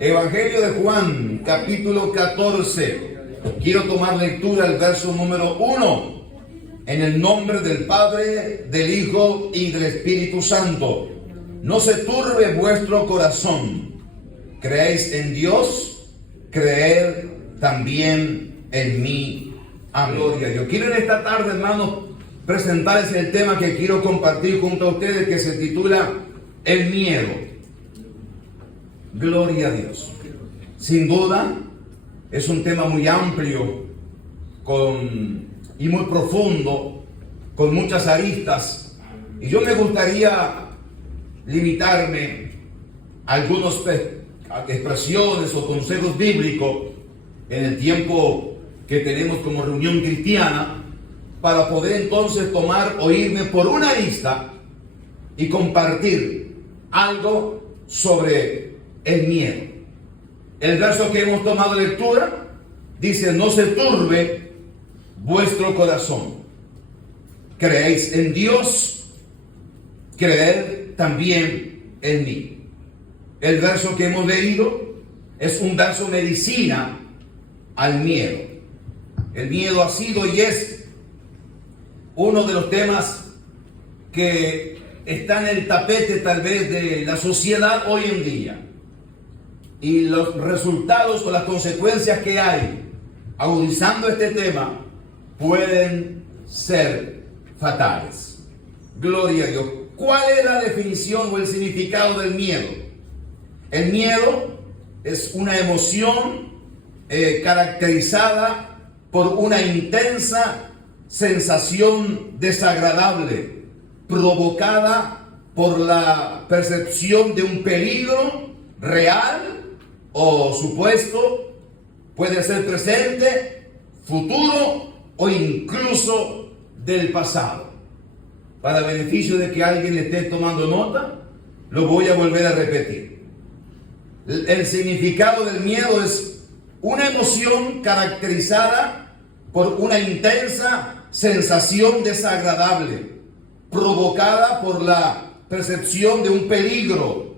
Evangelio de Juan, capítulo 14. Quiero tomar lectura del verso número 1. En el nombre del Padre, del Hijo y del Espíritu Santo. No se turbe vuestro corazón. Creéis en Dios, creed también en mí. Amén. Gloria a Dios. Quiero en esta tarde, hermanos, presentarles el tema que quiero compartir junto a ustedes, que se titula El miedo. Gloria a Dios. Sin duda, es un tema muy amplio y muy profundo, con muchas aristas. Y yo me gustaría limitarme a algunas expresiones o consejos bíblicos en el tiempo que tenemos como reunión cristiana, para poder entonces oírme por una arista y compartir algo sobre el miedo. El verso que hemos tomado lectura dice: no se turbe vuestro corazón. Creéis en Dios, creed también en mí. El verso que hemos leído es un verso medicina al miedo. El miedo ha sido y es uno de los temas que está en el tapete tal vez de la sociedad hoy en día. Y los resultados o las consecuencias que hay agudizando este tema pueden ser fatales. Gloria a Dios. ¿Cuál es la definición o el significado del miedo? El miedo es una emoción caracterizada por una intensa sensación desagradable, provocada por la percepción de un peligro real o supuesto. Puede ser presente, futuro o incluso del pasado. Para beneficio de que alguien le esté tomando nota, lo voy a volver a repetir. El significado del miedo es una emoción caracterizada por una intensa sensación desagradable, provocada por la percepción de un peligro.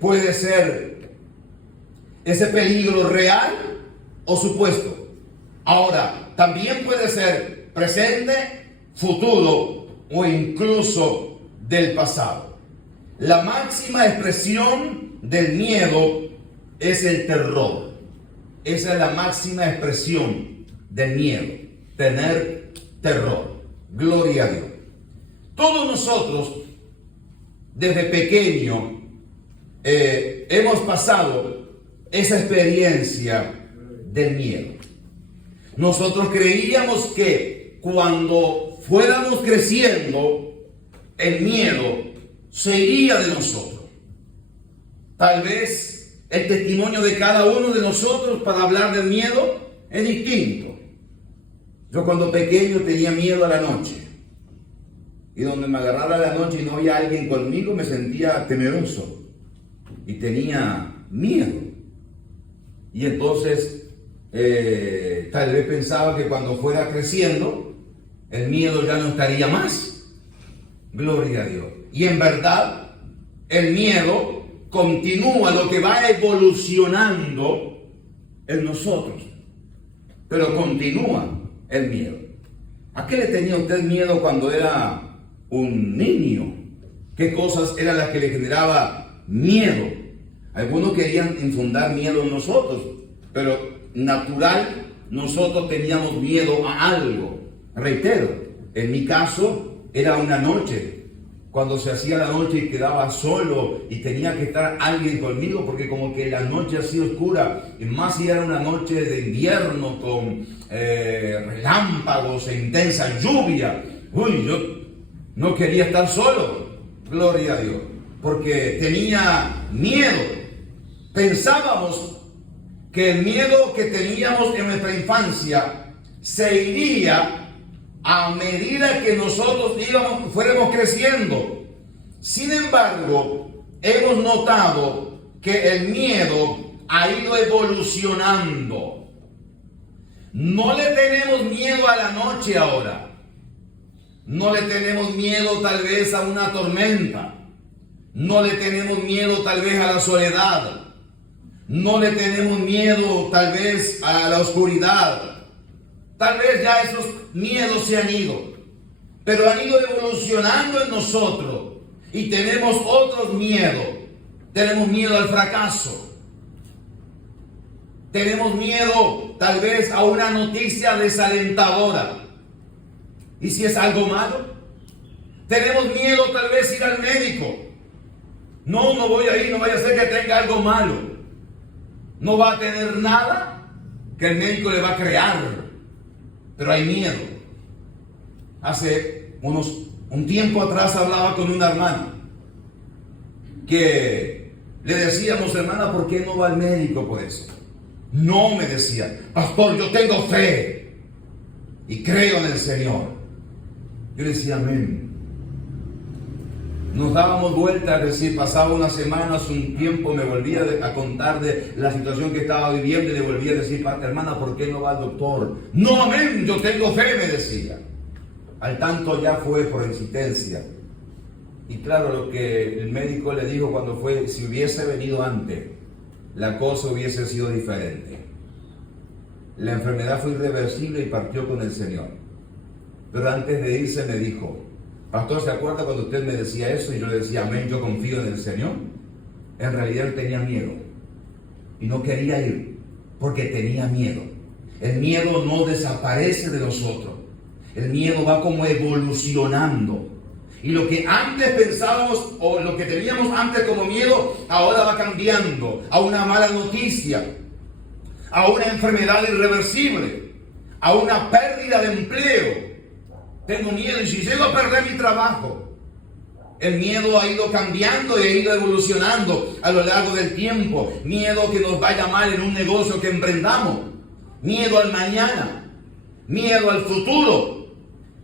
Puede ser ese peligro real o supuesto. Ahora, también puede ser presente, futuro o incluso del pasado. La máxima expresión del miedo es el terror. Esa es la máxima expresión del miedo, tener terror. Gloria a Dios. Todos nosotros, desde pequeño, hemos pasado esa experiencia del miedo. Nosotros creíamos que cuando fuéramos creciendo, el miedo se iría de nosotros. Tal vez el testimonio de cada uno de nosotros para hablar del miedo es distinto. Yo cuando pequeño tenía miedo a la noche. Y donde me agarrara la noche y no había alguien conmigo, me sentía temeroso. Y tenía miedo. Y entonces, tal vez pensaba que cuando fuera creciendo, el miedo ya no estaría más. Gloria a Dios. Y en verdad, el miedo continúa, lo que va evolucionando en nosotros. Pero continúa el miedo. ¿A qué le tenía usted miedo cuando era un niño? ¿Qué cosas eran las que le generaba miedo? Algunos querían infundar miedo en nosotros, pero natural, nosotros teníamos miedo a algo. Reitero, en mi caso era una noche, cuando se hacía la noche y quedaba solo y tenía que estar alguien conmigo, porque como que la noche así oscura, y más si era una noche de invierno con relámpagos e intensa lluvia. Yo no quería estar solo, gloria a Dios, porque tenía miedo. Pensábamos que el miedo que teníamos en nuestra infancia se iría a medida que nosotros fuéramos creciendo. Sin embargo, hemos notado que el miedo ha ido evolucionando. No le tenemos miedo a la noche ahora. No le tenemos miedo tal vez a una tormenta. No le tenemos miedo tal vez a la soledad. No le tenemos miedo tal vez a la oscuridad. Tal vez ya esos miedos se han ido, pero han ido evolucionando en nosotros y tenemos otros miedos. Tenemos miedo al fracaso. Tenemos miedo tal vez a una noticia desalentadora. ¿Y si es algo malo? Tenemos miedo tal vez ir al médico. No voy a ir, no vaya a ser que tenga algo malo. No va a tener nada que el médico le va a crear. Pero hay miedo. Hace un tiempo atrás hablaba con una hermana que le decíamos, hermana, ¿por qué no va al médico por eso? No, me decía, pastor, yo tengo fe y creo en el Señor. Yo le decía, amén. Nos dábamos vuelta, es decir, pasaba unas semanas, un tiempo, me volvía a contar de la situación que estaba viviendo y le volvía a decir, hermana, ¿por qué no va al doctor? No, amén, yo tengo fe, me decía. Al tanto ya fue por insistencia. Y claro, lo que el médico le dijo cuando fue, si hubiese venido antes, la cosa hubiese sido diferente. La enfermedad fue irreversible y partió con el Señor. Pero antes de irse me dijo, pastor, ¿se acuerda cuando usted me decía eso? Y yo le decía, amén, yo confío en el Señor. En realidad él tenía miedo y no quería ir porque tenía miedo. El miedo no desaparece de nosotros. El miedo va como evolucionando. Y lo que antes pensábamos o lo que teníamos antes como miedo, ahora va cambiando a una mala noticia, a una enfermedad irreversible, a una pérdida de empleo. Tengo miedo y si llego a perder mi trabajo. El miedo ha ido cambiando y ha ido evolucionando a lo largo del tiempo. Miedo que nos vaya mal en un negocio que emprendamos. Miedo al mañana. Miedo al futuro.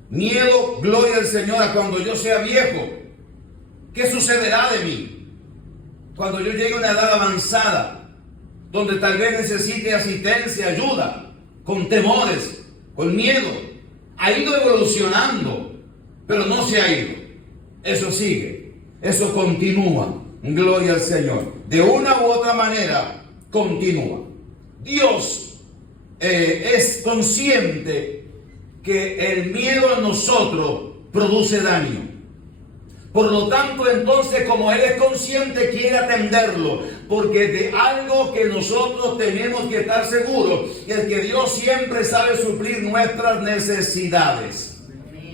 Miedo, gloria al Señor, a cuando yo sea viejo. ¿Qué sucederá de mí? Cuando yo llegue a una edad avanzada, donde tal vez necesite asistencia, ayuda, con temores, con miedo. Ha ido evolucionando, pero no se ha ido. Eso sigue, eso continúa. Gloria al Señor. De una u otra manera, continúa. Dios es consciente que el miedo en nosotros produce daño. Por lo tanto, entonces, como Él es consciente, quiere atenderlo, porque de algo que nosotros tenemos que estar seguros es que Dios siempre sabe suplir nuestras necesidades.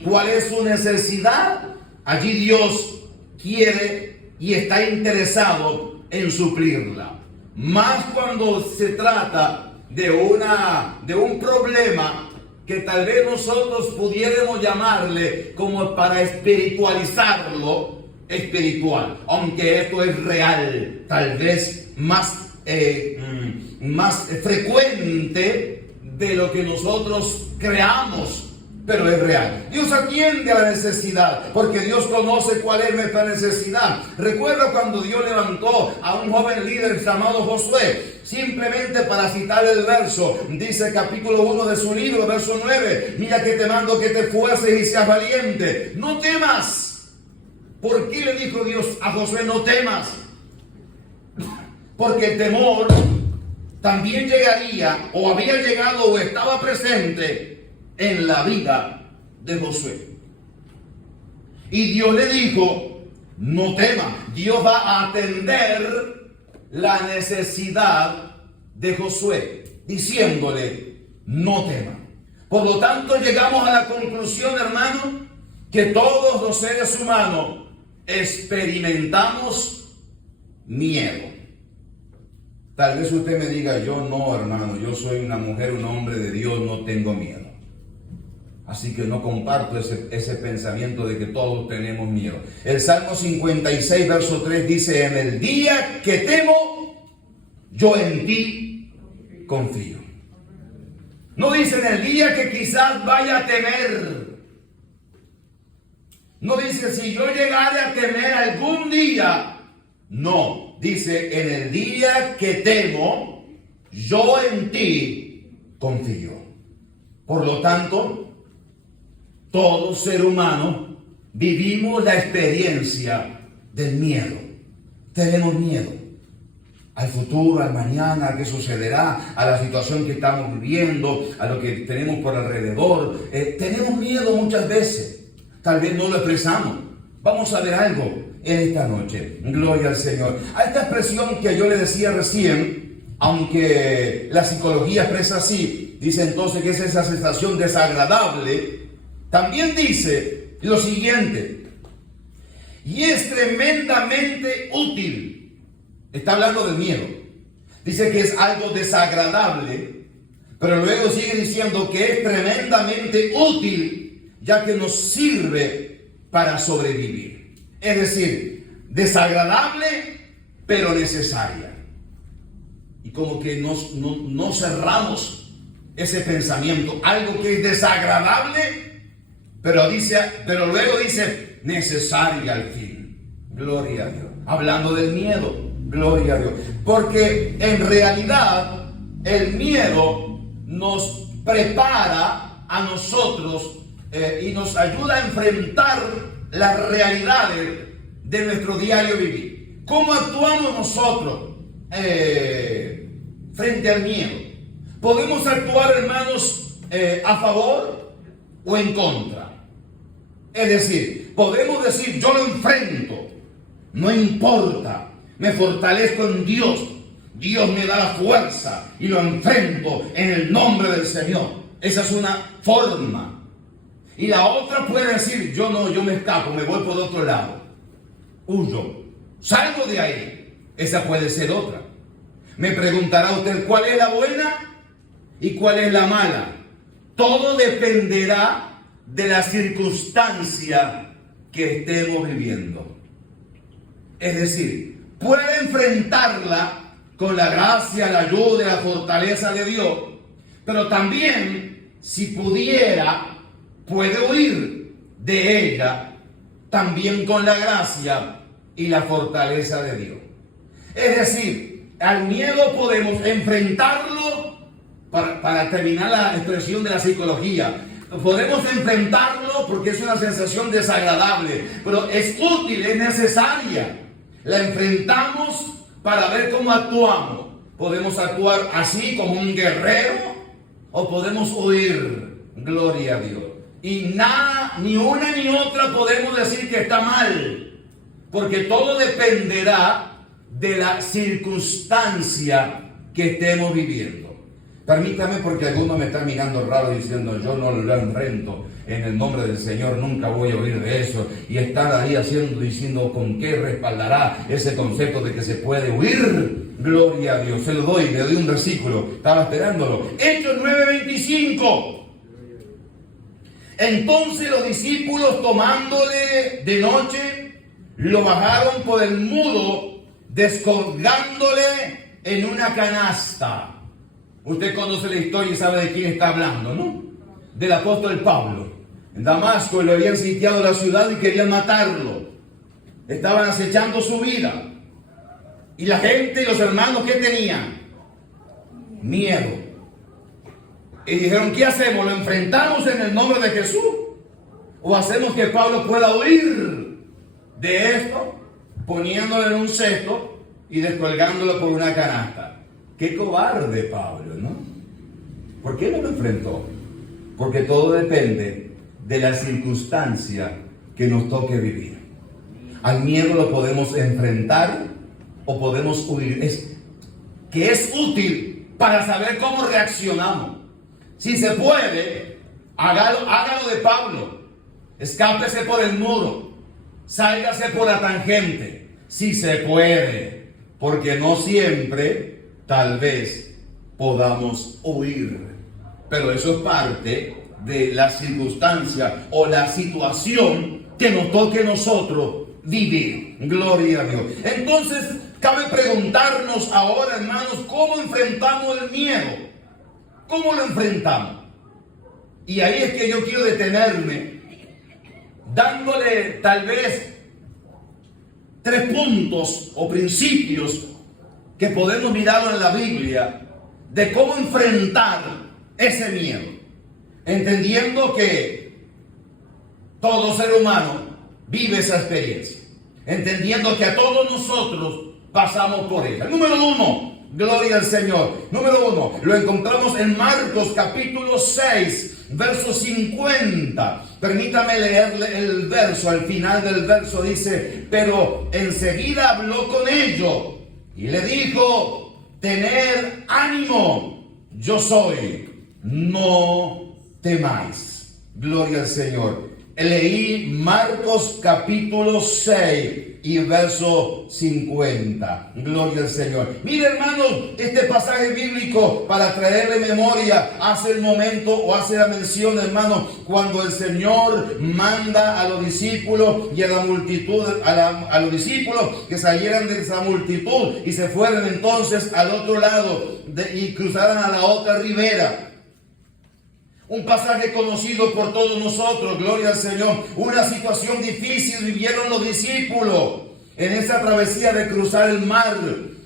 ¿Cuál es su necesidad? Allí Dios quiere y está interesado en suplirla. Más cuando se trata de un problema que tal vez nosotros pudiéramos llamarle como para espiritualizarlo, espiritual, aunque esto es real, tal vez más frecuente de lo que nosotros creamos, pero es real. Dios atiende a la necesidad, porque Dios conoce cuál es nuestra necesidad. Recuerda cuando Dios levantó a un joven líder llamado Josué, simplemente para citar el verso, dice capítulo 1 de su libro, verso 9, mira que te mando que te esfuerces y seas valiente, no temas. ¿Por qué le dijo Dios a Josué no temas? Porque el temor también llegaría, o había llegado, o estaba presente en la vida de Josué. Y Dios le dijo, no temas. Dios va a atender la necesidad de Josué, diciéndole, no temas. Por lo tanto, llegamos a la conclusión, hermano, que todos los seres humanos experimentamos miedo. Tal vez usted me diga, yo no, hermano, yo soy una mujer, un hombre de Dios, no tengo miedo. Así que no comparto ese pensamiento de que todos tenemos miedo. El Salmo 56, verso 3 dice, en el día que temo, yo en ti confío. No dice en el día que quizás vaya a temer. No dice si yo llegare a temer algún día. No, dice en el día que temo, yo en ti confío. Por lo tanto, todo ser humano vivimos la experiencia del miedo. Tenemos miedo. al futuro, al mañana, a qué sucederá, a la situación que estamos viviendo, a lo que tenemos por alrededor. Tenemos miedo muchas veces, tal vez no lo expresamos. Vamos a ver algo en esta noche, gloria al Señor. A esta expresión que yo le decía recién, aunque la psicología expresa así, dice entonces que es esa sensación desagradable, también dice lo siguiente: y es tremendamente útil. Está hablando del miedo. Dice que es algo desagradable, pero luego sigue diciendo que es tremendamente útil, ya que nos sirve para sobrevivir. Es decir, desagradable, pero necesaria. Y como que no cerramos ese pensamiento. Algo que es desagradable, pero luego dice necesaria al fin. Gloria a Dios. Hablando del miedo. Gloria a Dios. Porque en realidad el miedo nos prepara a nosotros y nos ayuda a enfrentar las realidades de nuestro diario vivir. ¿Cómo actuamos nosotros frente al miedo? Podemos actuar, hermanos, a favor o en contra. Es decir, podemos decir: yo lo enfrento, no importa. Me fortalezco en Dios. Dios me da la fuerza y lo enfrento en el nombre del Señor. Esa es una forma. Y la otra puede decir: yo no, yo me escapo, me voy por otro lado. Huyo, salgo de ahí. Esa puede ser otra. Me preguntará usted: ¿cuál es la buena y cuál es la mala? Todo dependerá de la circunstancia que estemos viviendo. Es decir, puede enfrentarla con la gracia, la ayuda y la fortaleza de Dios, pero también, si pudiera, puede huir de ella también con la gracia y la fortaleza de Dios. Es decir, al miedo podemos enfrentarlo, para terminar la expresión de la psicología, podemos enfrentarlo porque es una sensación desagradable, pero es útil, es necesaria. La enfrentamos para ver cómo actuamos. Podemos actuar así como un guerrero o podemos huir. Gloria a Dios. Y nada, ni una ni otra podemos decir que está mal, porque todo dependerá de la circunstancia que estemos viviendo. Permítame, porque algunos me están mirando raro diciendo: yo no lo enfrento, en el nombre del Señor nunca voy a oír de eso, y estar ahí diciendo con qué respaldará ese concepto de que se puede huir. Gloria a Dios. Le doy un versículo, estaba esperándolo. Hechos 9:25. Entonces los discípulos, tomándole de noche, lo bajaron por el muro, descolgándole en una canasta. Usted conoce la historia y sabe de quién está hablando, ¿no? Del apóstol Pablo. En Damasco le habían sitiado la ciudad y querían matarlo. Estaban acechando su vida. Y la gente y los hermanos, ¿qué tenían? Miedo. Y dijeron: ¿qué hacemos? ¿Lo enfrentamos en el nombre de Jesús? ¿O hacemos que Pablo pueda huir de esto, poniéndolo en un cesto y descolgándolo por una canasta? Qué cobarde Pablo, ¿no? ¿Por qué no lo enfrentó? Porque todo depende de la circunstancia que nos toque vivir. Al miedo lo podemos enfrentar o podemos huir. Que es útil para saber cómo reaccionamos. Si se puede, hágalo de Pablo. Escápese por el muro. Sálgase por la tangente. Si se puede. Porque no siempre, tal vez, podamos huir. Pero eso es parte de la circunstancia o la situación que nos toque a nosotros vivir. Gloria a Dios. Entonces, cabe preguntarnos ahora, hermanos, ¿cómo enfrentamos el miedo? ¿Cómo lo enfrentamos? Y ahí es que yo quiero detenerme, dándole tal vez 3 puntos o principios que podemos mirar en la Biblia de cómo enfrentar ese miedo, entendiendo que todo ser humano vive esa experiencia, entendiendo que a todos nosotros pasamos por ella. Número 1, gloria al Señor. Número 1, lo encontramos en Marcos capítulo 6, verso 50. Permítame leerle el verso. Al final del verso dice: pero enseguida habló con ellos y le dijo: tened ánimo, yo soy, no temáis. Gloria al Señor. Leí Marcos capítulo 6 y verso 50. Gloria al Señor. Mire, hermanos, este pasaje bíblico, para traerle memoria, hace el momento o hace la mención, hermanos, cuando el Señor manda a los discípulos y a la multitud, a los discípulos que salieran de esa multitud y se fueran entonces al otro lado y cruzaran a la otra ribera. Un pasaje conocido por todos nosotros, gloria al Señor. Una situación difícil vivieron los discípulos en esa travesía de cruzar el mar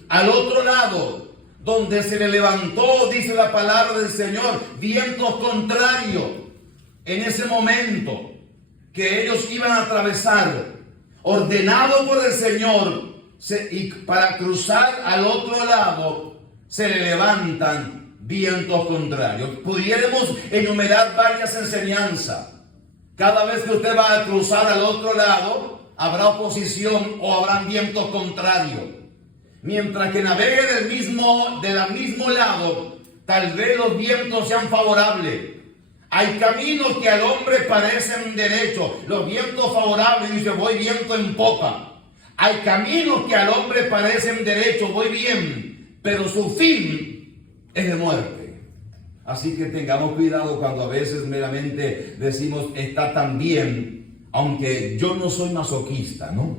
al otro lado, donde se le levantó, dice la palabra del Señor, vientos contrarios. En ese momento que ellos iban a atravesar, ordenado por el Señor, y para cruzar al otro lado, se le levantan vientos contrarios. Pudiéramos enumerar varias enseñanzas. Cada vez que usted va a cruzar al otro lado, habrá oposición o habrán vientos contrarios. Mientras que navegue del mismo lado, tal vez los vientos sean favorables. Hay caminos que al hombre parecen derechos. Los vientos favorables, dice, voy viento en popa. Hay caminos que al hombre parecen derechos, voy bien, pero su fin es de muerte. Así que tengamos cuidado cuando a veces meramente decimos está tan bien, aunque yo no soy masoquista, ¿no?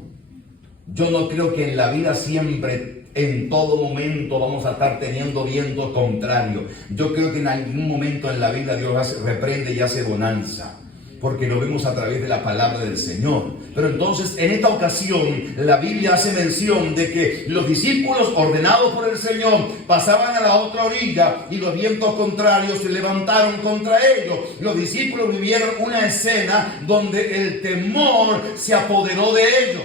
Yo no creo que en la vida siempre, en todo momento, vamos a estar teniendo vientos contrarios. Yo creo que en algún momento en la vida Dios reprende y hace bonanza, porque lo vemos a través de la palabra del Señor. Pero entonces, en esta ocasión, la Biblia hace mención de que los discípulos, ordenados por el Señor, pasaban a la otra orilla y los vientos contrarios se levantaron contra ellos. Los discípulos vivieron una escena donde el temor se apoderó de ellos.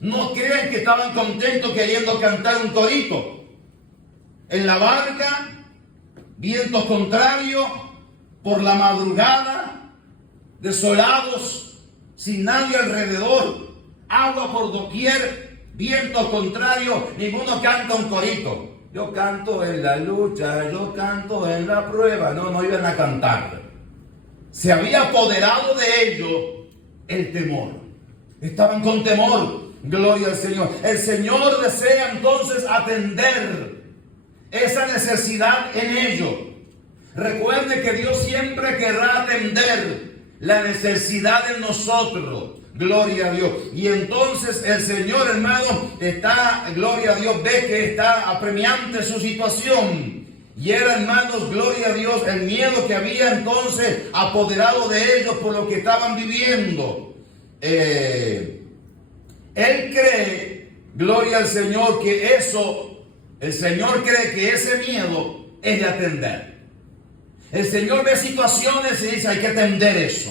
No crean que estaban contentos queriendo cantar un corito. En la barca, vientos contrarios, por la madrugada, desolados, sin nadie alrededor, agua por doquier, vientos contrarios, ninguno canta un corito. Yo canto en la lucha, yo canto en la prueba. No iban a cantar. Se había apoderado de ellos el temor. Estaban con temor. Gloria al Señor. El Señor desea entonces atender esa necesidad en ellos. Recuerde que Dios siempre querrá atender la necesidad de nosotros. Gloria a Dios. Y entonces el Señor, hermano, gloria a Dios, ve que está apremiante su situación. Y era, hermanos, gloria a Dios, el miedo que había entonces apoderado de ellos por lo que estaban viviendo. Él cree, gloria al Señor, que el Señor cree que ese miedo es de atender. El Señor ve situaciones y dice, hay que atender eso.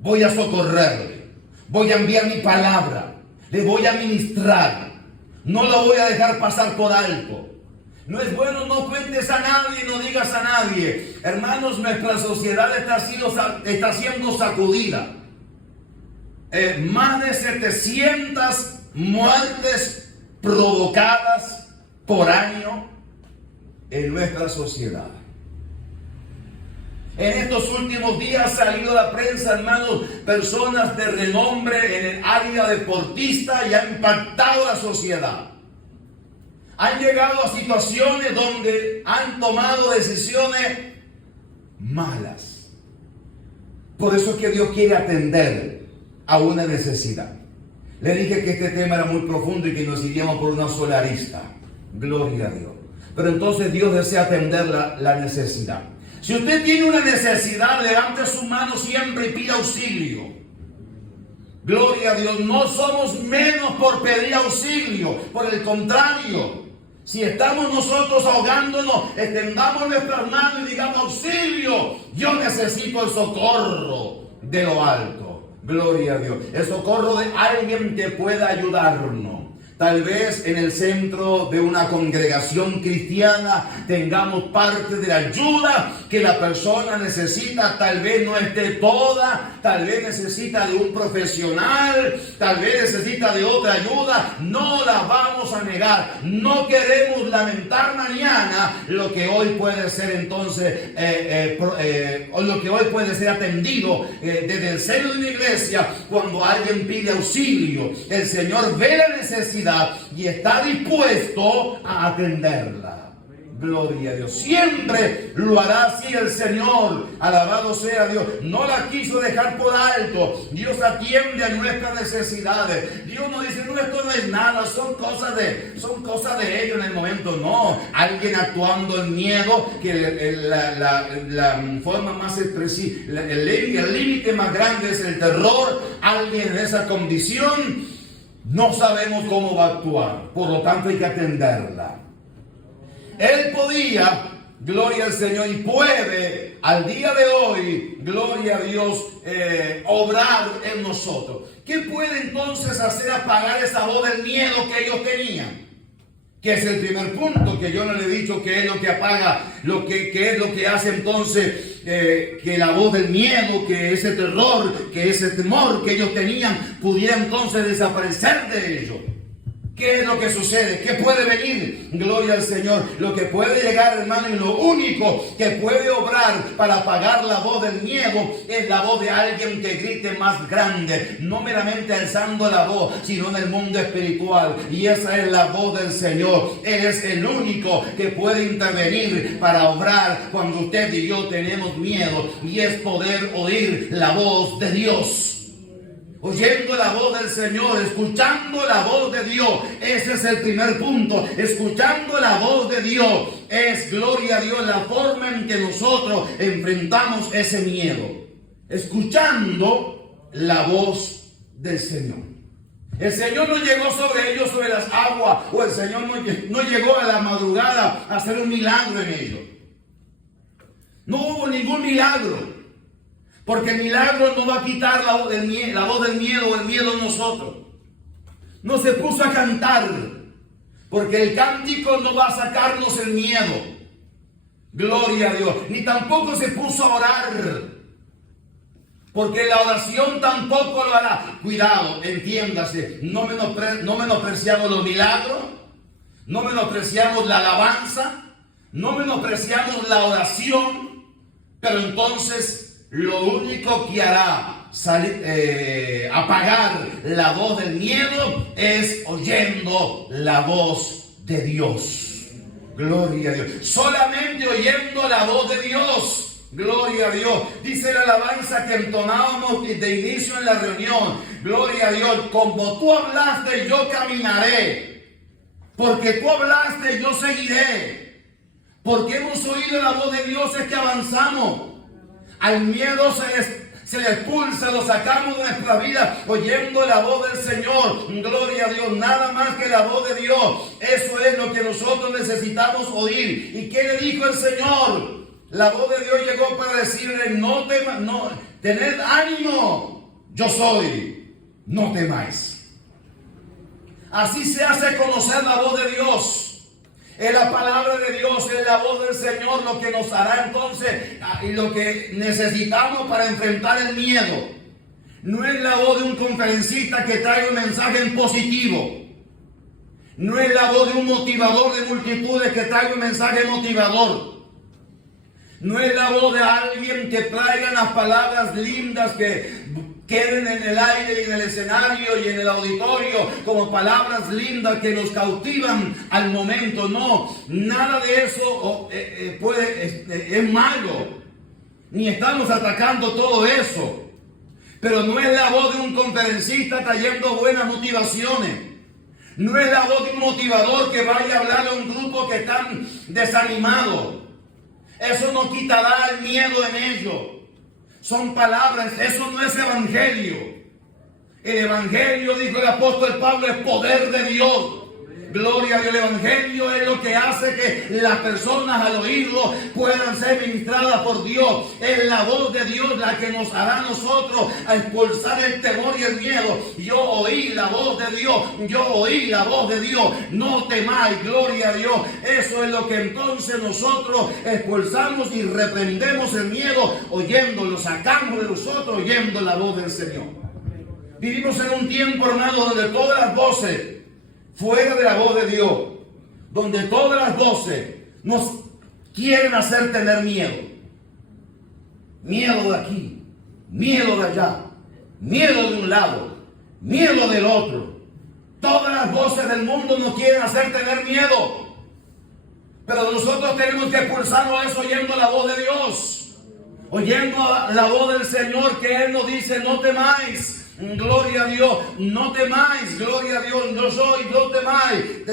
Voy a socorrerle. Voy a enviar mi palabra. Le voy a ministrar. No lo voy a dejar pasar por alto. No es bueno, no cuentes a nadie, no digas a nadie. Hermanos, nuestra sociedad está siendo sacudida. Más de 700 muertes provocadas por año en nuestra sociedad. En estos últimos días ha salido a la prensa, hermanos, personas de renombre en el área deportista y ha impactado la sociedad. Han llegado a situaciones donde han tomado decisiones malas. Por eso es que Dios quiere atender a una necesidad. Le dije que este tema era muy profundo y que nos iríamos por una sola arista. Gloria a Dios. Pero entonces Dios desea atender la necesidad. Si usted tiene una necesidad, levante su mano siempre y pida auxilio. Gloria a Dios. No somos menos por pedir auxilio. Por el contrario, si estamos nosotros ahogándonos, extendamos nuestras manos y digamos auxilio. Yo necesito el socorro de lo alto. Gloria a Dios. El socorro de alguien que pueda ayudarnos, Tal vez en el centro de una congregación cristiana tengamos parte de la ayuda que la persona necesita. Tal vez no esté toda, tal vez necesita de un profesional, tal vez necesita de otra ayuda. No la vamos a negar. No queremos lamentar mañana lo que hoy puede ser entonces, o lo que hoy puede ser atendido desde el seno de una iglesia cuando alguien pide auxilio. El Señor ve la necesidad y está dispuesto a atenderla. Gloria a Dios. Siempre lo hará así el Señor. Alabado sea Dios. No la quiso dejar por alto. Dios atiende a nuestras necesidades. Dios no dice, no, esto no es nada, son cosas de ellos en el momento. No, alguien actuando en miedo, que la forma más expresiva, el límite más grande es el terror. Alguien en esa condición, no sabemos cómo va a actuar, por lo tanto hay que atenderla. Él podía, gloria al Señor, y puede al día de hoy, gloria a Dios, obrar en nosotros. ¿Qué puede entonces hacer apagar esa voz del miedo que ellos tenían? Que es el primer punto, que yo no le he dicho que es lo que apaga, que es lo que hace entonces que la voz del miedo, que ese terror, que ese temor que ellos tenían pudiera entonces desaparecer de ellos. ¿Qué es lo que sucede? ¿Qué puede venir? Gloria al Señor. Lo que puede llegar, hermano, y lo único que puede obrar para apagar la voz del miedo es la voz de alguien que grite más grande. No meramente alzando la voz, sino en el mundo espiritual. Y esa es la voz del Señor. Él es el único que puede intervenir para obrar cuando usted y yo tenemos miedo. Y es poder oír la voz de Dios. Oyendo la voz del Señor, escuchando la voz de Dios. Ese es el primer punto. Escuchando la voz de Dios es, gloria a Dios, la forma en que nosotros enfrentamos ese miedo. Escuchando la voz del Señor. El Señor no llegó sobre ellos, sobre las aguas, o el Señor no llegó a la madrugada a hacer un milagro en ellos. No hubo ningún milagro. Porque el milagro no va a quitar la voz del miedo o el miedo en nosotros. No se puso a cantar, porque el cántico no va a sacarnos el miedo. Gloria a Dios. Ni tampoco se puso a orar, porque la oración tampoco lo hará. Cuidado, entiéndase, no menospreciamos los milagros, no menospreciamos la alabanza, no menospreciamos la oración, pero entonces lo único que hará apagar la voz del miedo es oyendo la voz de Dios. Gloria a Dios. Solamente oyendo la voz de Dios. Gloria a Dios. Dice la alabanza que entonábamos de inicio en la reunión. Gloria a Dios. Como tú hablaste, yo caminaré. Porque tú hablaste, yo seguiré. Porque hemos oído la voz de Dios es que avanzamos. Al miedo se le expulsa, lo sacamos de nuestra vida oyendo la voz del Señor. Gloria a Dios, nada más que la voz de Dios. Eso es lo que nosotros necesitamos oír. ¿Y qué le dijo el Señor? La voz de Dios llegó para decirle, no temas, no, tened ánimo, yo soy, no temáis. Así se hace conocer la voz de Dios. Es la palabra de Dios, es la voz del Señor lo que nos hará entonces y lo que necesitamos para enfrentar el miedo. No es la voz de un conferencista que trae un mensaje en positivo. No es la voz de un motivador de multitudes que trae un mensaje motivador. No es la voz de alguien que traiga las palabras lindas que queden en el aire y en el escenario y en el auditorio como palabras lindas que nos cautivan al momento. No, nada de eso es malo. Ni estamos atacando todo eso. Pero no es la voz de un conferencista trayendo buenas motivaciones. No es la voz de un motivador que vaya a hablarle a un grupo que están desanimados. Eso no quitará el miedo en ellos. Son palabras, eso no es evangelio. El evangelio, dijo el apóstol Pablo, es poder de Dios. Gloria a Dios, el Evangelio es lo que hace que las personas al oírlo puedan ser ministradas por Dios. Es la voz de Dios la que nos hará a nosotros a expulsar el temor y el miedo. Yo oí la voz de Dios, yo oí la voz de Dios, no temáis, gloria a Dios. Eso es lo que entonces nosotros expulsamos y reprendemos el miedo, oyéndolo, sacamos de nosotros, oyendo la voz del Señor. Vivimos en un tiempo, hermano, donde todas las voces fuera de la voz de Dios, donde todas las voces nos quieren hacer tener miedo. Miedo de aquí, miedo de allá, miedo de un lado, miedo del otro. Todas las voces del mundo nos quieren hacer tener miedo. Pero nosotros tenemos que expulsarnos eso oyendo la voz de Dios, oyendo la voz del Señor, que Él nos dice: no temáis. Gloria a Dios, no temáis, gloria a Dios, yo soy, no temáis,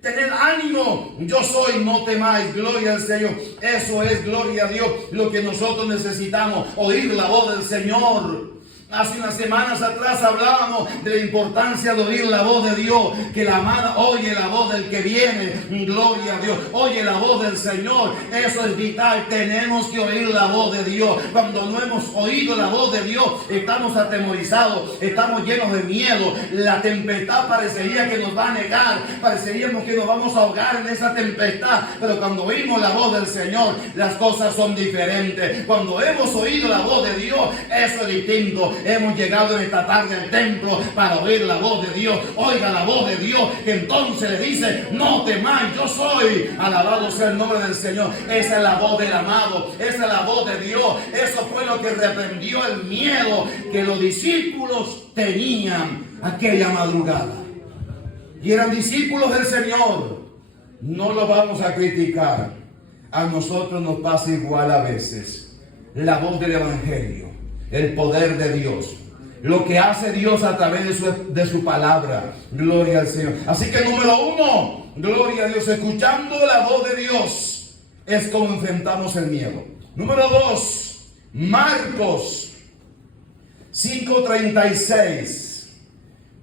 tened ánimo, yo soy, no temáis, gloria al Señor. Eso es, gloria a Dios, lo que nosotros necesitamos, oír la voz del Señor. Hace unas semanas atrás hablábamos de la importancia de oír la voz de Dios, que la amada oye la voz del que viene, gloria a Dios, oye la voz del Señor. Eso es vital, tenemos que oír la voz de Dios. Cuando no hemos oído la voz de Dios, estamos atemorizados, estamos llenos de miedo. La tempestad parecería que nos va a negar, pareceríamos que nos vamos a ahogar en esa tempestad, pero cuando oímos la voz del Señor, las cosas son diferentes. Cuando hemos oído la voz de Dios, eso es distinto. Hemos llegado en esta tarde al templo para oír la voz de Dios. Oiga la voz de Dios, que entonces le dice: no temáis, yo soy. Alabado sea el nombre del Señor. Esa es la voz del amado, esa es la voz de Dios. Eso fue lo que reprendió el miedo que los discípulos tenían aquella madrugada. Y eran discípulos del Señor. No lo vamos a criticar. A nosotros nos pasa igual a veces. La voz del Evangelio, el poder de Dios, lo que hace Dios a través de su palabra. Gloria al Señor. Así que número uno, gloria a Dios, escuchando la voz de Dios es como enfrentamos el miedo. Número dos, Marcos 5:36.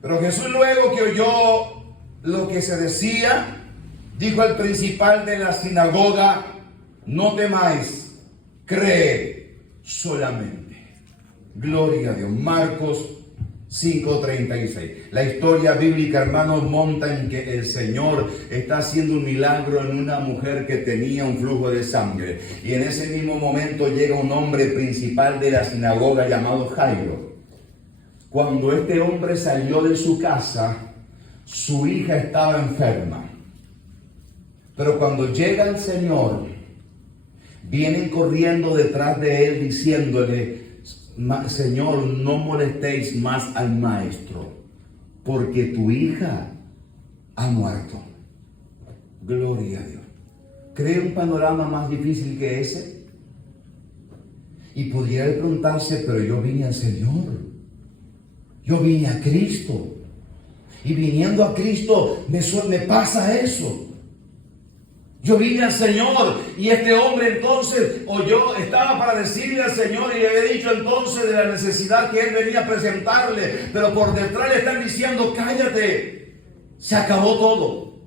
Pero Jesús, luego que oyó lo que se decía, dijo al principal de la sinagoga: no temáis, creed solamente. Gloria a Dios. Marcos 5:36. La historia bíblica, hermanos, monta en que el Señor está haciendo un milagro en una mujer que tenía un flujo de sangre. Y en ese mismo momento llega un hombre principal de la sinagoga llamado Jairo. Cuando este hombre salió de su casa, su hija estaba enferma. Pero cuando llega el Señor, vienen corriendo detrás de él diciéndole: Señor, no molestéis más al maestro, porque tu hija ha muerto. Gloria a Dios. ¿Cree un panorama más difícil que ese? Y podría preguntarse: pero yo vine al Señor, yo vine a Cristo, y viniendo a Cristo me pasa eso. Yo vine al Señor, y este hombre entonces estaba para decirle al Señor, y le había dicho entonces de la necesidad que él venía a presentarle, pero por detrás le están diciendo: cállate, se acabó todo.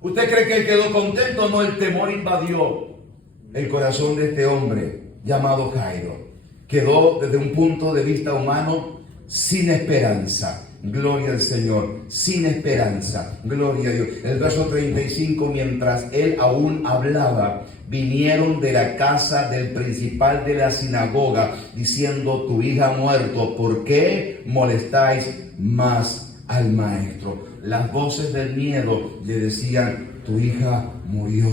¿Usted cree que él quedó contento? No, el temor invadió el corazón de este hombre llamado Jairo. Quedó desde un punto de vista humano sin esperanza. Gloria al Señor, sin esperanza, gloria a Dios. El verso 35, mientras él aún hablaba, vinieron de la casa del principal de la sinagoga, diciendo: tu hija ha muerto, ¿por qué molestáis más al maestro? Las voces del miedo le decían: tu hija murió,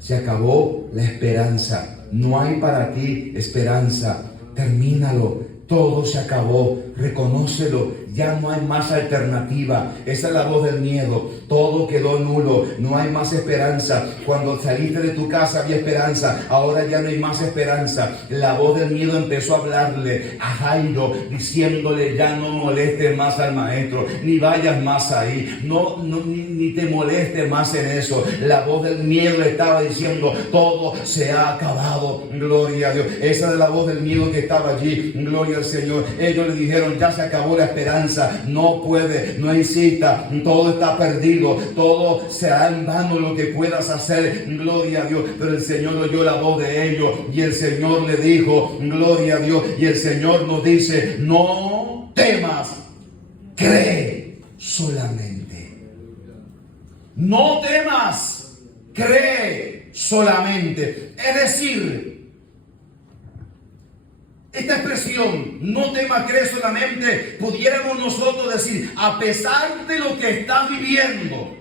se acabó la esperanza, no hay para ti esperanza, termínalo. Todo se acabó, reconócelo, ya no hay más alternativa. Esa es la voz del miedo. Todo quedó nulo, no hay más esperanza. Cuando saliste de tu casa había esperanza, ahora ya no hay más esperanza. La voz del miedo empezó a hablarle a Jairo, diciéndole: ya no molestes más al maestro, ni vayas más ahí, ni te molestes más en eso. La voz del miedo le estaba diciendo: todo se ha acabado, gloria a Dios. Esa es la voz del miedo que estaba allí, gloria al Señor. Ellos le dijeron: ya se acabó la esperanza. alcanza, no puede, no exista, todo está perdido, todo será en vano lo que puedas hacer, gloria a Dios. Pero el Señor oyó la voz de ellos y el Señor le dijo, gloria a Dios, y el Señor nos dice, no temas, cree solamente. No temas, cree solamente. Es decir, esta expresión, no temas, cree solamente, pudiéramos nosotros decir, a pesar de lo que estás viviendo,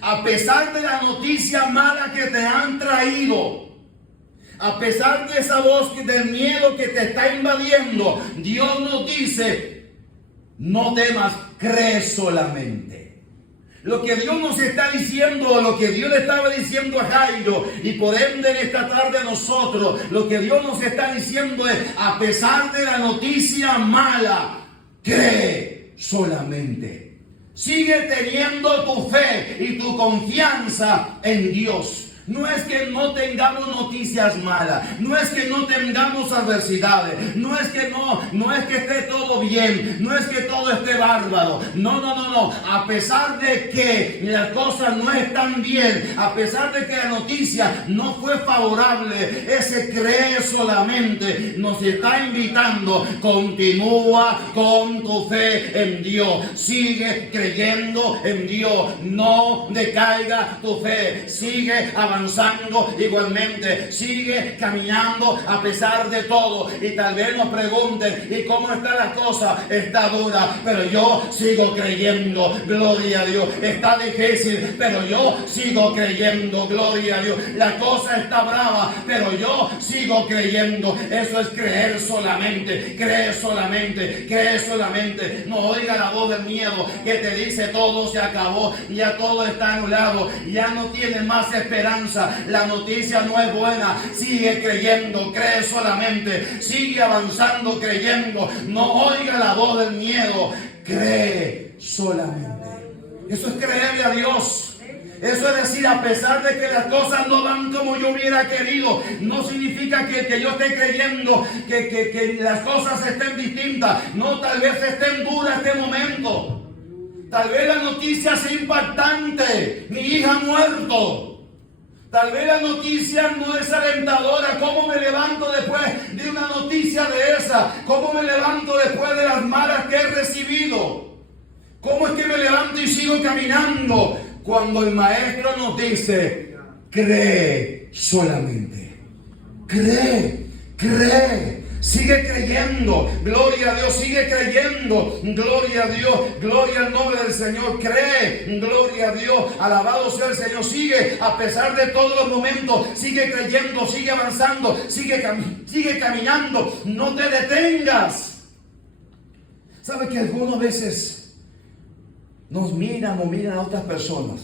a pesar de la noticia mala que te han traído, a pesar de esa voz del miedo que te está invadiendo, Dios nos dice, no temas, cree solamente. Lo que Dios nos está diciendo, lo que Dios le estaba diciendo a Jairo, y por ende en esta tarde a nosotros, lo que Dios nos está diciendo es, a pesar de la noticia mala, cree solamente. Sigue teniendo tu fe y tu confianza en Dios. No es que no tengamos noticias malas, no es que no tengamos adversidades, no es que esté todo bien, no es que todo esté bárbaro. No. A pesar de que las cosas no están bien, a pesar de que la noticia no fue favorable, ese cree solamente nos está invitando. Continúa con tu fe en Dios, sigue creyendo en Dios, no decaiga tu fe, sigue avanzando igualmente, sigue caminando a pesar de todo. Y tal vez nos pregunten, ¿y cómo está la cosa? Está dura, pero yo sigo creyendo, gloria a Dios. Está difícil, pero yo sigo creyendo, gloria a Dios. La cosa está brava, pero yo sigo creyendo. Eso es creer solamente, cree solamente, cree solamente. No oiga la voz del miedo que te dice todo se acabó, ya todo está anulado, ya no tienes más esperanza. La noticia no es buena. Sigue creyendo, cree solamente, sigue avanzando creyendo. No oiga la voz del miedo, cree solamente. Eso es creerle a Dios. Eso es decir, a pesar de que las cosas no van como yo hubiera querido, no significa que yo esté creyendo que las cosas estén distintas. No, tal vez estén duras este momento. Tal vez la noticia sea impactante. Mi hija ha muerto. Tal vez la noticia no es alentadora. ¿Cómo me levanto después de una noticia de esa? ¿Cómo me levanto después de las malas que he recibido? ¿Cómo es que me levanto y sigo caminando? Cuando el Maestro nos dice, cree solamente. Cree. Sigue creyendo, gloria a Dios, sigue creyendo, gloria a Dios, gloria al nombre del Señor, cree, gloria a Dios, alabado sea el Señor, sigue a pesar de todos los momentos, sigue creyendo, sigue avanzando, sigue caminando, no te detengas. ¿Sabe que algunas veces nos miran o miran a otras personas?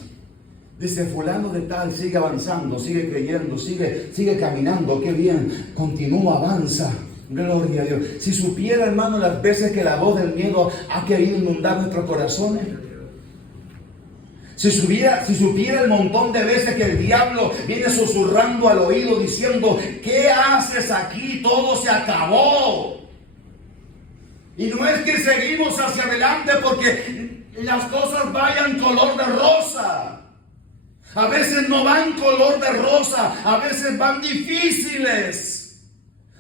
Dice, fulano de tal sigue avanzando, sigue creyendo, sigue caminando, qué bien, continúa, avanza. Gloria a Dios. Si supiera, hermano, las veces que la voz del miedo ha querido inundar nuestros corazones. Si supiera el montón de veces que el diablo viene susurrando al oído diciendo, ¿qué haces aquí? Todo se acabó. Y no es que seguimos hacia adelante porque las cosas vayan color de rosa. A veces no van color de rosa, a veces van difíciles.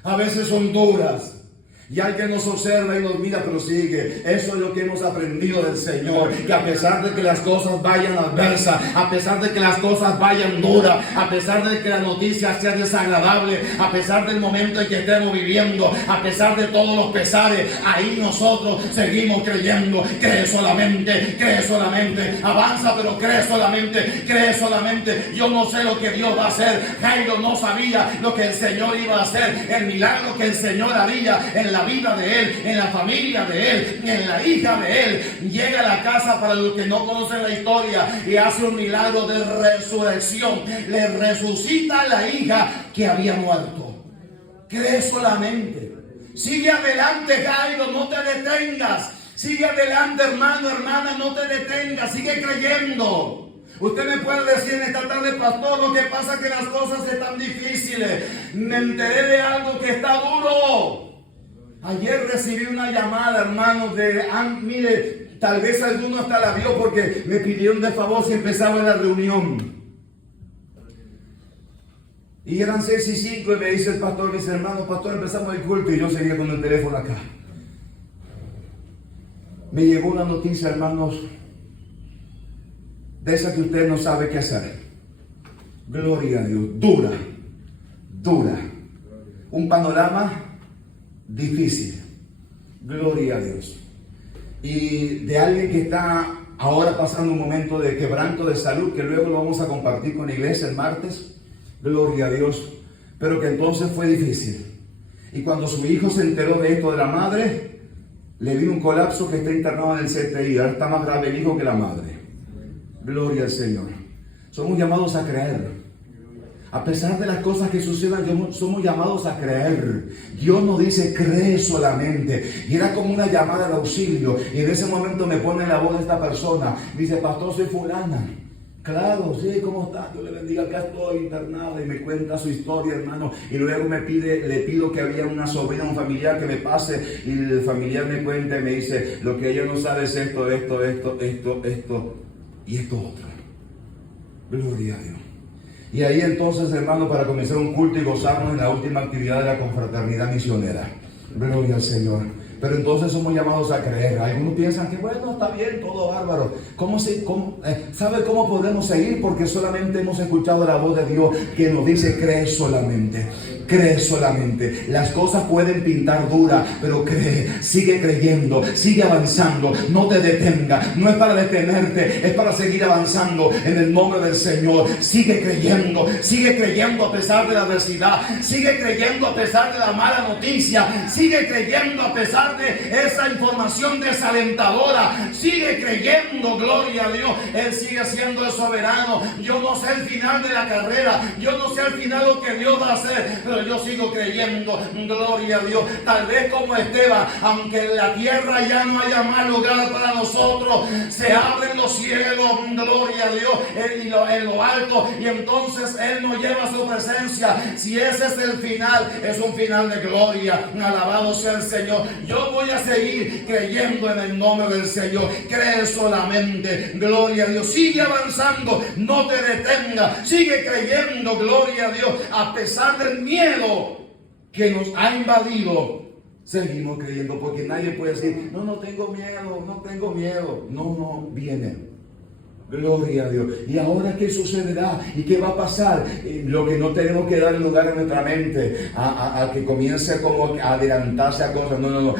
A veces son duras. Y alguien nos observa y nos mira, pero sigue. Eso es lo que hemos aprendido del Señor. Que a pesar de que las cosas vayan adversas, a pesar de que las cosas vayan duras, a pesar de que la noticia sea desagradable, a pesar del momento en que estemos viviendo, a pesar de todos los pesares, ahí nosotros seguimos creyendo. Cree solamente, avanza, pero cree solamente. Yo no sé lo que Dios va a hacer. Jairo no sabía lo que el Señor iba a hacer, el milagro que el Señor haría en la vida de él, en la familia de él, en la hija de él. Llega a la casa, para los que no conocen la historia, y hace un milagro de resurrección. Le resucita a la hija que había muerto. Cree solamente. Sigue adelante, Jairo, no te detengas. Sigue adelante, hermano, hermana, no te detengas. Sigue creyendo. Usted me puede decir en esta tarde, pastor, lo que pasa es que las cosas están difíciles. Me enteré de algo que está duro. Ayer recibí una llamada, hermanos, mire, tal vez alguno hasta la vio porque me pidieron de favor si empezaba la reunión. Y eran 6:05 y me dice el pastor, mis hermanos, pastor, empezamos el culto, y yo seguía con el teléfono acá. Me llegó una noticia, hermanos, de esa que usted no sabe qué hacer. Gloria a Dios, dura. Un panorama difícil. Gloria a Dios. Y de alguien que está ahora pasando un momento de quebranto de salud, que luego lo vamos a compartir con la iglesia el martes. Gloria a Dios. Pero que entonces fue difícil. Y cuando su hijo se enteró de esto de la madre, le vino un colapso que está internado en el CTI. Ahora está más grave el hijo que la madre. Gloria al Señor. Somos llamados a creer. A pesar de las cosas que sucedan, somos llamados a creer. Dios nos dice, cree solamente. Y era como una llamada de auxilio. Y en ese momento me pone la voz de esta persona. Dice, pastor, soy fulana. Claro, sí, ¿cómo está? Dios le bendiga, acá estoy internado. Y me cuenta su historia, hermano. Y luego le pido que había una sobrina, un familiar que me pase. Y el familiar me cuenta y me dice, lo que ella no sabe es esto y esto otro. Gloria a Dios. Y ahí entonces, hermano, para comenzar un culto y gozarnos en la última actividad de la confraternidad misionera. Gloria al Señor. Pero entonces somos llamados a creer. Algunos piensan que bueno, está bien, todo bárbaro. ¿Sabe cómo podemos seguir? Porque solamente hemos escuchado la voz de Dios que nos dice, cree solamente. Cree solamente. Las cosas pueden pintar duras, pero cree, sigue creyendo, sigue avanzando, no te detenga. No es para detenerte, es para seguir avanzando en el nombre del Señor. Sigue creyendo a pesar de la adversidad, sigue creyendo a pesar de la mala noticia, sigue creyendo a pesar de esa información desalentadora, sigue creyendo, gloria a Dios. Él sigue siendo el soberano. Yo no sé el final de la carrera, yo no sé el final lo que Dios va a hacer, pero yo sigo creyendo, gloria a Dios. Tal vez como Esteban, aunque en la tierra ya no haya más lugar para nosotros, se abren los cielos, gloria a Dios, en lo alto, y entonces Él nos lleva a su presencia. Si ese es el final, es un final de gloria. Alabado sea el Señor. Yo voy a seguir creyendo en el nombre del Señor. Cree solamente, gloria a Dios. Sigue avanzando, no te detenga, sigue creyendo, gloria a Dios. A pesar del miedo que nos ha invadido, seguimos creyendo, porque nadie puede decir, no tengo miedo. No, viene. Gloria a Dios. ¿Y ahora qué sucederá? ¿Y qué va a pasar? Lo que no tenemos que dar lugar en nuestra mente a que comience como a adelantarse a cosas. No.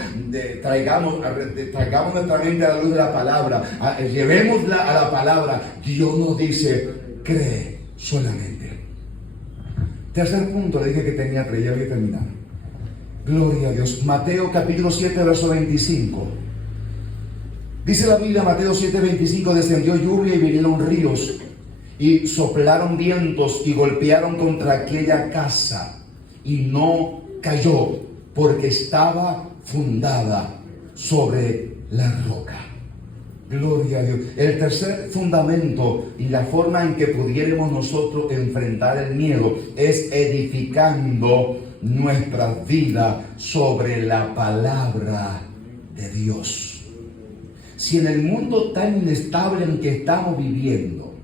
Traigamos nuestra mente a la luz de la palabra. Llevémosla a la palabra. Dios nos dice, cree solamente. Tercer punto, le dije que tenía 3, ya voy a terminar. Gloria a Dios. Mateo capítulo 7, verso 25. Dice la Biblia, Mateo 7:25, descendió lluvia y vinieron ríos y soplaron vientos y golpearon contra aquella casa y no cayó porque estaba fundada sobre la roca. Gloria a Dios. El tercer fundamento y la forma en que pudiéramos nosotros enfrentar el miedo es edificando nuestra vida sobre la palabra de Dios. Si en el mundo tan inestable en que estamos viviendo,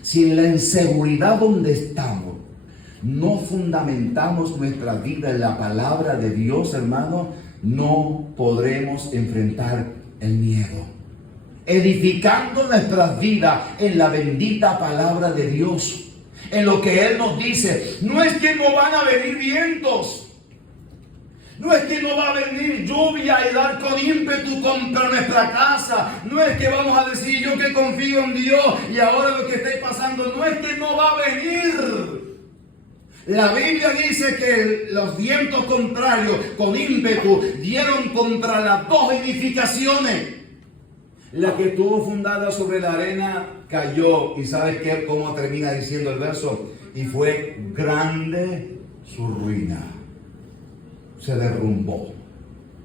si en la inseguridad donde estamos, no fundamentamos nuestra vida en la palabra de Dios, hermano, no podremos enfrentar el miedo. Edificando nuestras vidas en la bendita palabra de Dios, en lo que Él nos dice. No es que no van a venir vientos, no es que no va a venir lluvia y dar con ímpetu contra nuestra casa. No es que vamos a decir yo que confío en Dios y ahora lo que esté pasando. No es que no va a venir. La Biblia dice que los vientos contrarios con ímpetu dieron contra las 2 edificaciones. La que estuvo fundada sobre la arena cayó. ¿Y sabes qué? ¿Cómo termina diciendo el verso? Y fue grande su ruina. Se derrumbó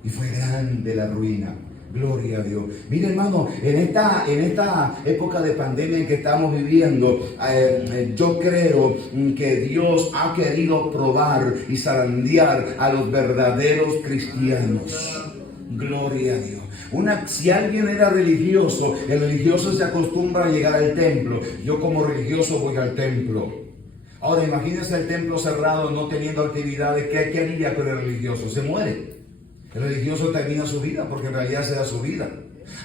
y fue grande la ruina. Gloria a Dios. Mire, hermano, en esta época de pandemia en que estamos viviendo, yo creo que Dios ha querido probar y zarandear a los verdaderos cristianos. Gloria a Dios. Si alguien era religioso, el religioso se acostumbra a llegar al templo. Yo como religioso voy al templo. Ahora imagínense el templo cerrado, no teniendo actividades. ¿Qué haría con el religioso? Se muere. El religioso termina su vida porque en realidad se da su vida.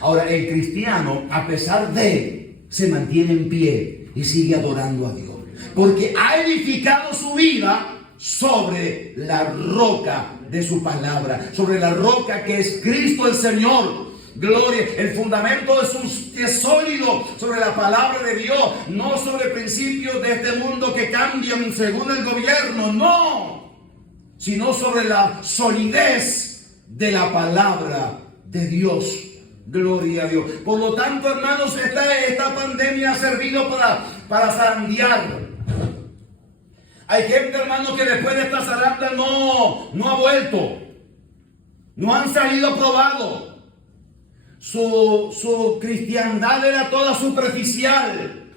Ahora el cristiano, a pesar de, se mantiene en pie y sigue adorando a Dios. Porque ha edificado su vida sobre la roca de su palabra, sobre la roca que es Cristo el Señor. Gloria, el fundamento es sólido sobre la palabra de Dios, no sobre principios de este mundo que cambian según el gobierno, no, sino sobre la solidez de la palabra de Dios. Gloria a Dios. Por lo tanto, hermanos, esta pandemia ha servido para zarandear. Hay gente, hermano, que después de esta zaranda no ha vuelto. No han salido probados. Su cristiandad era toda superficial.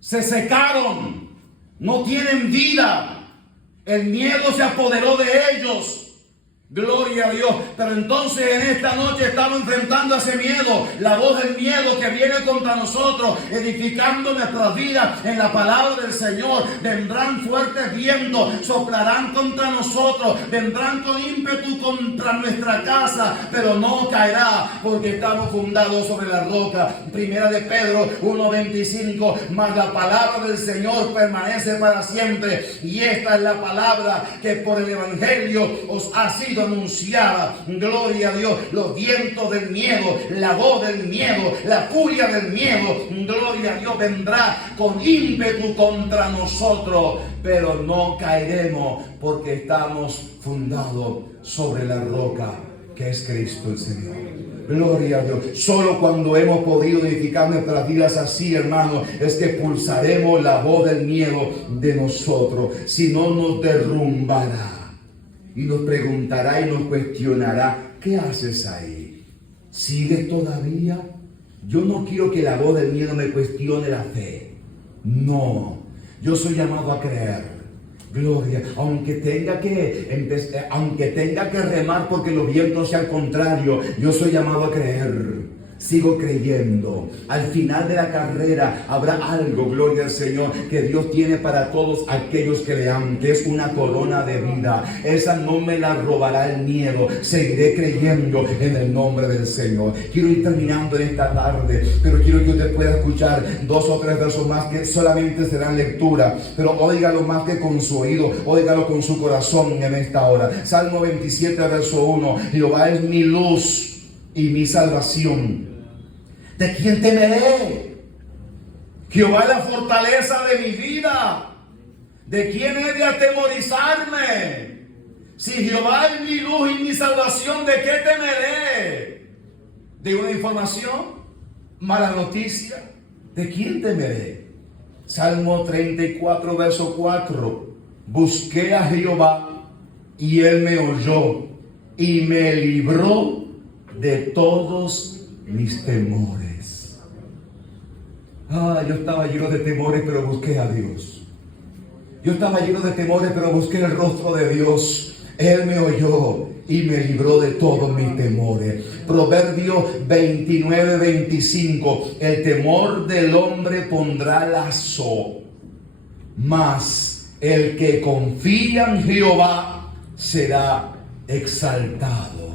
Se secaron. No tienen vida. El miedo se apoderó de ellos. Gloria a Dios. Pero entonces en esta noche estamos enfrentando ese miedo, la voz del miedo que viene contra nosotros, edificando nuestras vidas en la palabra del Señor. Vendrán fuertes vientos, soplarán contra nosotros, vendrán con ímpetu contra nuestra casa, pero no caerá, porque estamos fundados sobre la roca. Primera de Pedro 1:25, mas la palabra del Señor permanece para siempre, y esta es la palabra que por el Evangelio os ha sido anunciada. Gloria a Dios. Los vientos del miedo, la voz del miedo, la furia del miedo, gloria a Dios, vendrá con ímpetu contra nosotros, pero no caeremos porque estamos fundados sobre la roca que es Cristo el Señor. Gloria a Dios. Solo cuando hemos podido edificar nuestras vidas así, hermanos, es que pulsaremos la voz del miedo de nosotros. Si no, nos derrumbará. Y nos preguntará y nos cuestionará: ¿qué haces ahí? ¿Sigues todavía? Yo no quiero que la voz del miedo me cuestione la fe. No, yo soy llamado a creer. Gloria, aunque tenga que remar porque los vientos sean contrarios, yo soy llamado a creer. Sigo creyendo. Al final de la carrera habrá algo, gloria al Señor, que Dios tiene para todos aquellos que le aman, que es una corona de vida. Esa no me la robará el miedo. Seguiré creyendo en el nombre del Señor. Quiero ir terminando en esta tarde, pero quiero que usted pueda escuchar 2 o 3 versos más que solamente serán lectura, pero óigalo más que con su oído, óigalo con su corazón en esta hora. Salmo 27, verso 1. Jehová es mi luz y mi salvación. ¿De quién temeré? Jehová es la fortaleza de mi vida. ¿De quién he de atemorizarme? Si Jehová es mi luz y mi salvación, ¿de qué temeré? ¿De una información? ¿Mala noticia? ¿De quién temeré? Salmo 34, verso 4. Busqué a Jehová y él me oyó y me libró de todos mis temores. Yo estaba lleno de temores, pero busqué a Dios. Yo estaba lleno de temores, pero busqué el rostro de Dios. Él me oyó y me libró de todos mis temores. Proverbios 29, 25. El temor del hombre pondrá lazo, mas el que confía en Jehová será exaltado.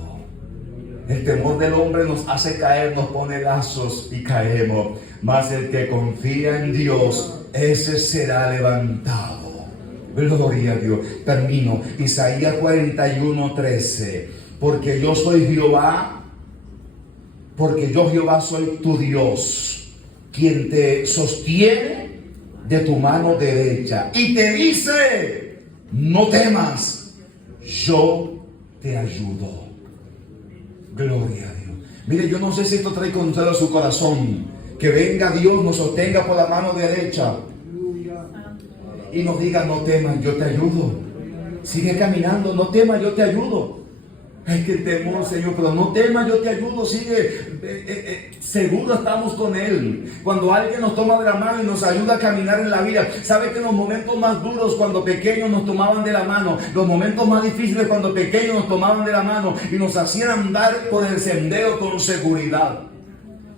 El temor del hombre nos hace caer, nos pone lazos y caemos. Mas el que confía en Dios, ese será levantado. Gloria a Dios. Termino. Isaías 41:13. Porque yo soy Jehová, porque yo Jehová soy tu Dios, quien te sostiene de tu mano derecha y te dice: no temas, yo te ayudo. Gloria a Dios. Mire, yo no sé si esto trae consuelo a su corazón. Que venga Dios, nos sostenga por la mano derecha y nos diga: no temas, yo te ayudo. Sigue caminando, no temas, yo te ayudo. Es que el temor, Señor, pero no temas, yo te ayudo, sigue. Seguro estamos con Él. Cuando alguien nos toma de la mano y nos ayuda a caminar en la vida, sabe que en los momentos más duros, cuando pequeños nos tomaban de la mano, los momentos más difíciles, cuando pequeños nos tomaban de la mano y nos hacían andar por el sendero con seguridad.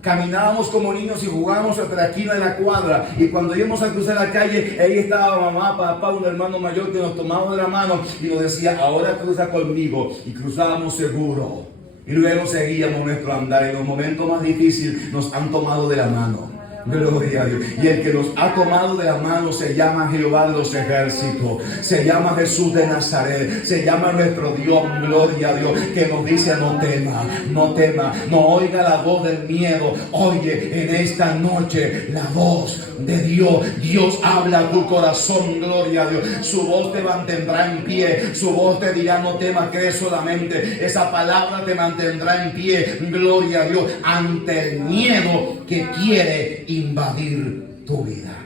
Caminábamos como niños y jugábamos hasta la esquina de la cuadra, y cuando íbamos a cruzar la calle, ahí estaba mamá, papá, un hermano mayor que nos tomaba de la mano y nos decía, ahora cruza conmigo, y cruzábamos seguro, y luego seguíamos nuestro andar. En los momentos más difíciles nos han tomado de la mano. Gloria a Dios. Y el que nos ha tomado de la mano se llama Jehová de los ejércitos, se llama Jesús de Nazaret, se llama nuestro Dios. Gloria a Dios, que nos dice: no tema, no tema, no oiga la voz del miedo, oye en esta noche la voz de Dios. Dios habla a tu corazón. Gloria a Dios. Su voz te mantendrá en pie, su voz te dirá: no temas, cree solamente. Esa palabra te mantendrá en pie. Gloria a Dios, ante el miedo que quiere invadir tu vida.